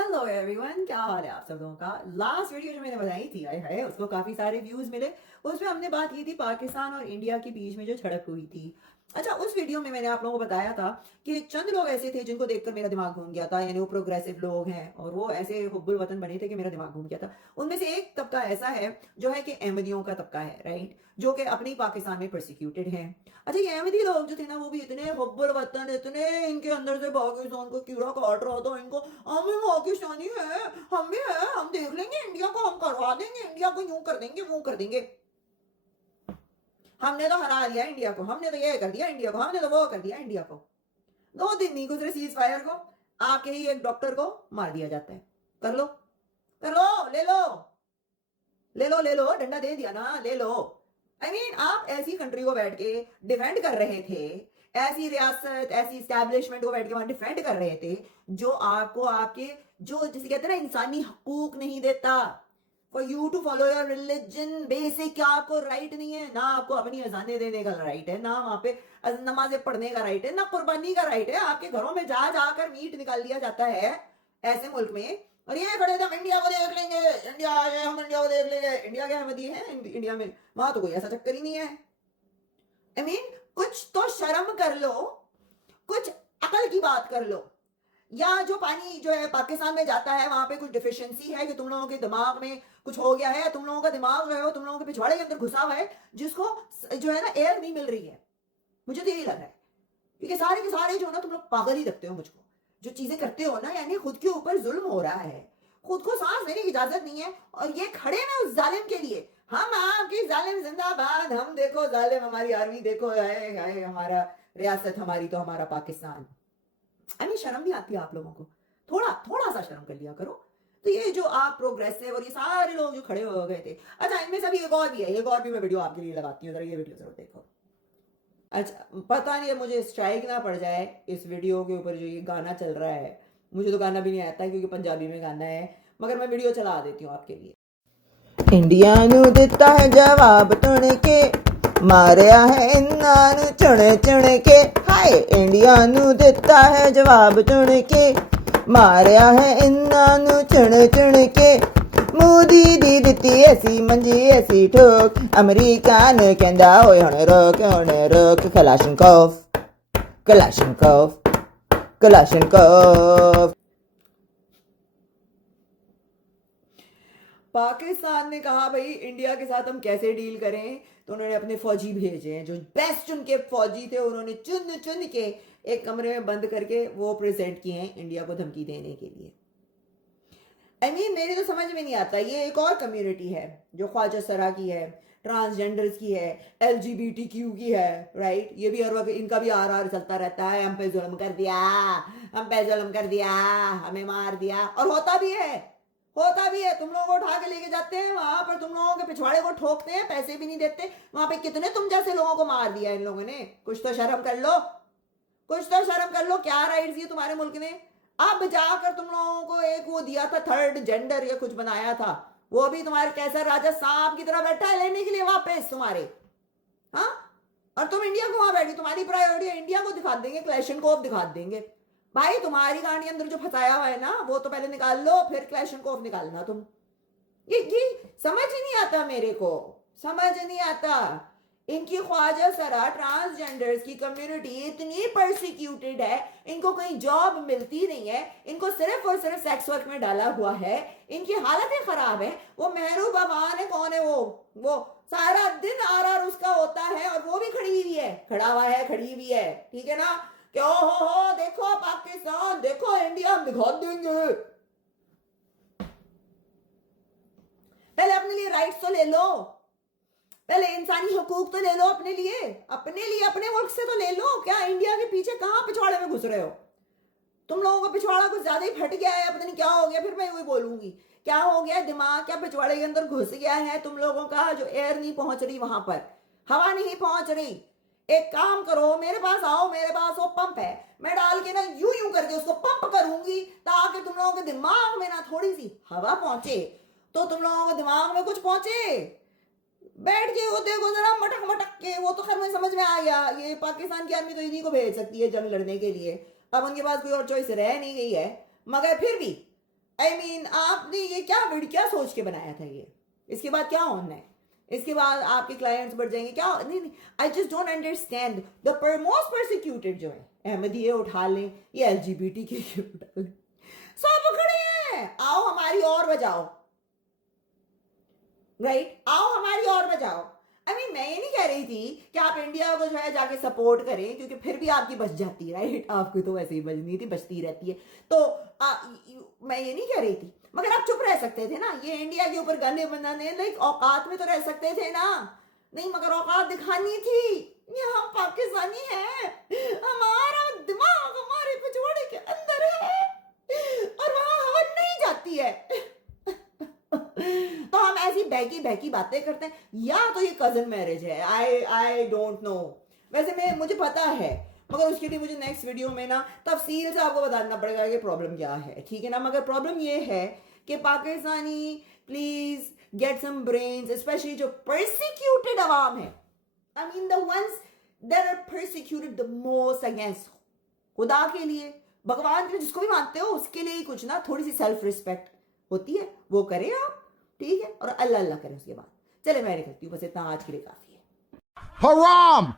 Hello everyone, क्या हाल है आप सब लोगों का। लास्ट वीडियो जो मैंने बनाई थी आए हाय उसको काफी सारे व्यूज मिले। उसमें हमने बात की थी पाकिस्तान और इंडिया के बीच में जो झड़प हुई थी। अच्छा, उस वीडियो में मैंने आप लोगों को बताया था कि चंद लोग ऐसे थे जिनको देखकर मेरा दिमाग घूम गया था, यानी वो प्रोग्रेसिव लोग हैं और वो ऐसे हुब्बुल वतन बने थे कि मेरा दिमाग घूम गया था। उनमें से एक तबका ऐसा है जो है कि अहमदियों का तबका है, राइट, जो कि अपनी पाकिस्तान में प्रोसिक्यूटेड है। अच्छा, ये अहमदी लोग जो थे ना, वो भी इतने हुब्बुल वतन, इतने इनके अंदर से पाकिस्तान को कीड़ा काट रहा था इनको। हम पाकिस्तानी है, हम भी है, हम देख लेंगे इंडिया को, हम करवा देंगे इंडिया को, यूं कर देंगे वो कर देंगे। हमने तो हरा दिया इंडिया को, हमने तो ये कर दिया इंडिया को, हमने तो वो कर दिया इंडिया को। 2 दिन नहीं गुजरे सीज फायर को, आके ही एक डॉक्टर को मार दिया जाता है। कर लो, कर लो, ले लो, ले लो, ले लो, डंडा दे दिया ना, ले लो। आई मीन आप ऐसी कंट्री को बैठ के डिफेंड कर रहे थे, ऐसी रियासत ऐसी स्टैब्लिशमेंट को बैठ के वहां डिफेंड कर रहे थे जो आपको आपके, जो जिसे कहते हैं ना, इंसानी हकूक नहीं देता। For you to follow your religion basic, क्या आपको राइट नहीं है ना, आपको अपनी अजाने देने का राइट है ना, वहां पे नमाजें पढ़ने का राइट है ना, कुर्बानी का राइट है। आपके घरों में जा जाकर मीट निकाल लिया जाता है ऐसे मुल्क में। और ये खड़े थे, हम इंडिया को देख लेंगे, इंडिया आ गए, हम इंडिया को देख लेंगे। इंडिया क्या अहमदी है इंडिया में? वहां तो कोई ऐसा चक्कर ही नहीं है। आई मीन कुछ तो शर्म कर लो, कुछ अकल की बात कर लो। या जो पानी जो है पाकिस्तान में जाता है, वहां पे कुछ डिफिशियंसी है कि तुम लोगों के दिमाग में कुछ हो गया है, तुम लोगों का दिमाग जो है वो तुम लोगों के पिछवाड़े के अंदर घुसा हुआ है, जिसको जो है ना एयर नहीं मिल रही है। मुझे तो यही लग रहा है, क्योंकि सारे के सारे जो है ना, तुम लोग पागल ही रखते हो मुझको। जो चीजें करते हो ना, यानी खुद के ऊपर जुल्म हो रहा है, खुद को सांस लेने की इजाजत नहीं है, और ये खड़े हैं उस जालिम के लिए। हम आपकी जालिम जिंदाबाद, हम देखो जालिम, हमारी आर्मी देखो, है, हमारा रियासत, हमारी तो हमारा पाकिस्तान। अरे शर्म नहीं आती आप लोगों को? थोड़ा थोड़ा सा शर्म कर लिया करो। तो ये जो आप प्रोग्रेसिव और ये सारे लोग जो खड़े हो गए थे, अच्छा इनमें से अभी एक और भी है, एक और भी मैं वीडियो आपके लिए लगाती हूँ, जरा ये वीडियो जरूर देखो। अच्छा, पता नहीं है मुझे स्ट्राइक ना पड़ जाए इस वीडियो के ऊपर, जो ये गाना चल रहा है। मुझे तो गाना भी नहीं आता क्योंकि पंजाबी में गाना है, मगर मैं वीडियो चला देती हूँ आपके लिए। इंडिया नू दिता है जवाब तुण के, मारिया है इन्ना नू चुन चुन के। हाय, इंडिया नू दिता है जवाब तुण के, मारिया है इन्ना नू चुन चुन के। मोदी दी दिती ऐसी मंजी ऐसी ठोक, अमरीका ने कहंदा ओए हुण रोक कलाशनकोव, कलाशनकोव, कलाशनकोव। पाकिस्तान ने कहा भाई इंडिया के साथ हम कैसे डील करें, तो उन्होंने अपने फौजी भेजे हैं, जो बेस्ट उनके फौजी थे, उन्होंने चुन चुन के एक कमरे में बंद करके वो प्रेजेंट किए हैं इंडिया को धमकी देने के लिए। आई मीन मेरी तो समझ में नहीं आता। ये एक और कम्युनिटी है जो ख्वाजा सरा की है, ट्रांसजेंडर्स की है, LGBTQ की है, राइट। ये भी हर वक्त इनका भी आर चलता रहता है, हम पे जुल्म कर दिया, हम पे जुल्म कर दिया, हमें मार दिया। और होता भी है, होता भी है। तुम लोगों को उठा के लेके जाते हैं वहां पर, तुम लोगों के पिछवाड़े को ठोकते हैं, पैसे भी नहीं देते। वहां पे कितने तुम जैसे लोगों को मार दिया इन लोगों ने। कुछ तो शर्म कर लो, कुछ तो शर्म कर लो। क्या राइट्स दिए तुम्हारे मुल्क ने? अब जाकर तुम लोगों को एक वो दिया था, थर्ड जेंडर या कुछ बनाया था, वो भी तुम्हारे कैसा राजा सांप की तरह बैठा है लेने के लिए वापस तुम्हारे। हाँ, और तुम इंडिया को वहां बैठी, तुम्हारी प्रायोरिटी इंडिया को दिखा देंगे, क्लैशनकोव दिखा देंगे। भाई तुम्हारी गांडी अंदर जो फंसाया हुआ है ना, वो तो पहले निकाल लो, फिर क्लैशनकोव निकालना तुम। ये समझ ही नहीं आता मेरे को, समझ नहीं आता। इनकी ख्वाजा सरा ट्रांसजेंडर्स की कम्युनिटी इतनी परसिक्यूटेड है, इनको कहीं जॉब मिलती नहीं है, इनको सिर्फ और सिर्फ सेक्स वर्क में डाला हुआ है, इनकी हालतें खराब है। वो मेहरू बवान है, कौन है वो सारा दिन आर उसका होता है, और वो भी खड़ी हुई है, खड़ा हुआ है, खड़ी हुई है, ठीक है ना। क्यों हो देखो पाकिस्तान, देखो इंडिया, हम दिखा देंगे। पहले अपने लिए राइट्स तो ले लो, पहले इंसानी हकूक तो ले लो अपने लिए, अपने मुल्क से तो ले लो। क्या इंडिया के पीछे कहां पिछवाड़े में घुस रहे हो? तुम लोगों का पिछवाड़ा कुछ ज्यादा ही फट गया है, पता नहीं क्या हो गया। फिर मैं वही बोलूंगी, क्या हो गया? दिमाग क्या पिछवाड़े के अंदर घुस गया है तुम लोगों का, जो एयर नहीं पहुंच रही वहां पर, हवा नहीं पहुंच रही। एक काम करो, मेरे पास आओ, मेरे पास वो पंप है, मैं डाल के ना यूं यूं करके उसको पंप करूंगी, ताकि तुम लोगों के दिमाग में ना थोड़ी सी हवा पहुंचे, तो तुम लोगों के दिमाग में कुछ पहुंचे। बैठ के वो देखो जरा मटक मटक के, वो तो खैर मुझे समझ में आ गया, ये पाकिस्तान की आर्मी तो इन्हीं को भेज सकती है जंग लड़ने के लिए, अब उनके पास कोई और चॉइस रह नहीं गई है। मगर फिर भी आई मीन आपने ये क्या सोच के बनाया था ये? इसके बाद क्या होना है? इसके बाद आपके क्लाइंट्स बढ़ जाएंगे क्या? नहीं, I just don't understand. The most persecuted जो है, अहमदिया उठा लें, ये एलजीबीटी के उठा लें, सब खड़े हैं, आओ हमारी और बजाओ, राइट? आओ हमारी और बजाओ। आई मीन मैं ये नहीं कह रही थी कि आप इंडिया को जो है जाके सपोर्ट करें, क्योंकि फिर भी आपकी बच जाती है, राइट? आपकी तो वैसे ही बचनी थी, बचती रहती है। तो मैं ये नहीं कह रही थी, मगर आप चुप रह सकते थे ना। ये इंडिया के ऊपर गाने बनाने, लाइक औकात में तो रह सकते थे ना। नहीं, मगर औकात दिखानी थी। ये हम पाकिस्तानी हैं, हमारा दिमाग हमारे पिछवाड़े के अंदर है और वहां हवा नहीं जाती है। तो हम ऐसी बहकी बातें करते हैं, या तो ये कजन मैरिज है। I don't know. वैसे मुझे पता है, मगर उसके लिए मुझे नेक्स्ट वीडियो में ना तफसील से आपको बताना पड़ेगा कि प्रॉब्लम क्या है, ठीक है ना? मगर प्रॉब्लम ये है कि Pakistani please get some brains, especially जो परसिक्यूटेड अवाम है। I mean the ones that are persecuted the most against, खुदा के लिए, भगवान के लिए, जिसको भी मानते हो उसके लिए ही कुछ ना, थोड़ी सी सेल्फ रिस्पेक्ट होती है, वो करें आप, ठीक है? और अल्लाह अल्लाह करें उसके बाद। चले मैं निकलती हूँ, बस इतना आज के लिए काफी है। Haram!